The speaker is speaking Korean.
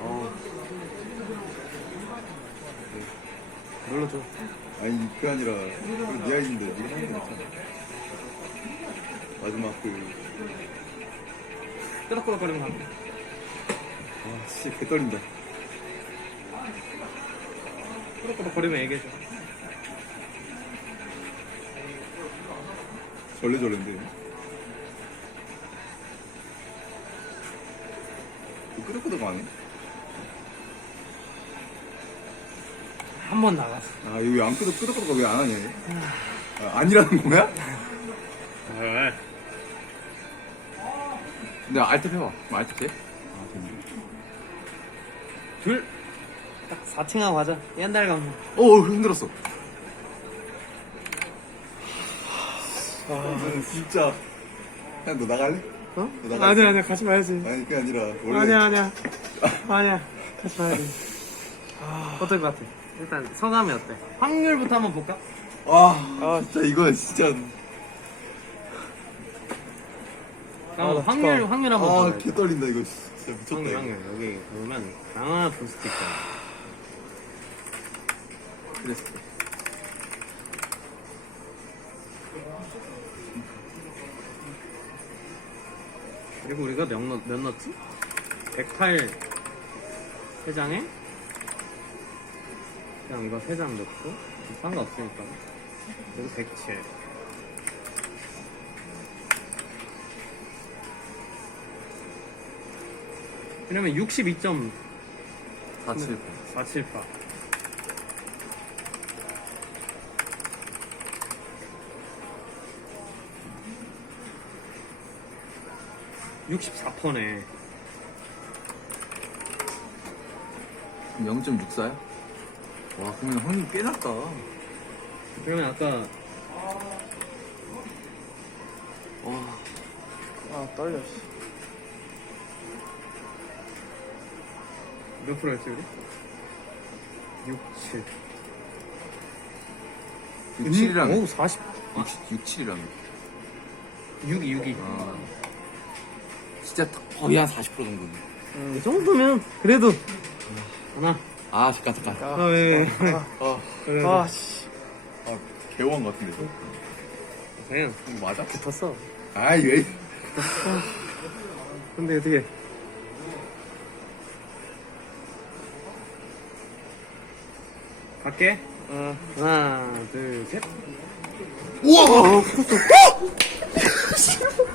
어. 눌러줘. 아니 그게 아니라 그 니아이인데 니가 하는 거 있잖아. 마지막 그 끄덕끄덕거리는 거. 아, 씨, 개 떨린다. 끄덕끄덕거리면 얘기해줘. 절레절레인데. 그 끄덕끄덕 안 해? 한번 나갔어. 아, 이거 왜안 끄덕, 끄덕끄덕 왜안 하냐? 얘? 아, 아니라는 거야? 왜? 근데 알트 해봐. 뭐 알트 돼? 아, 됐네. 둘. 딱 4층 하고 가자. 옛날 감성. 어, 어, 흔들었어. 아, 진짜. 야, 너 나갈래? 어? 아니야, 수- 아니야. 같이 봐야지. 아니, 그게 아니라, 원래. 아니야, 아니야. 아니야. 같이 봐야지. 어떨 것 같아? 일단 소감이 어때? 확률부터 한번 볼까? 아, 진짜 이거 진짜. 어, 확률, 확률 한번 아, 보자. 개 떨린다, 이거. 진짜 미쳤다. 확률, 이거. 확률. 여기 보면 강화 부스트 있잖아. 그랬어. 그리고 우리가 몇, 넣, 몇 넣었지? 108 3장에? 그냥 이거 3장 넣고. 상관없으니까. 그리고 107 그러면 62점. 4칠. 478 64%네 0.64야? 와, 그러면 확률 꽤 낮다. 그러면 아까 와, 아 떨려 씨. 몇 프로였지 우리? 6, 7 67이라며. 오 40 6, 67이라며. 6, 2, 6, 2 아. 진짜 딱 거의 한 40% 정도네. 이 정도면 그래도 하나 아, 잠깐, 잠깐. 아, 아, 왜, 왜. 아, 그래, 아 씨. 아 개원 같은데. 저. 그냥 이거 맞아? 붙었어 아이, 왜. 근데 어떻게 갈게 응. 하나 둘 셋 우와!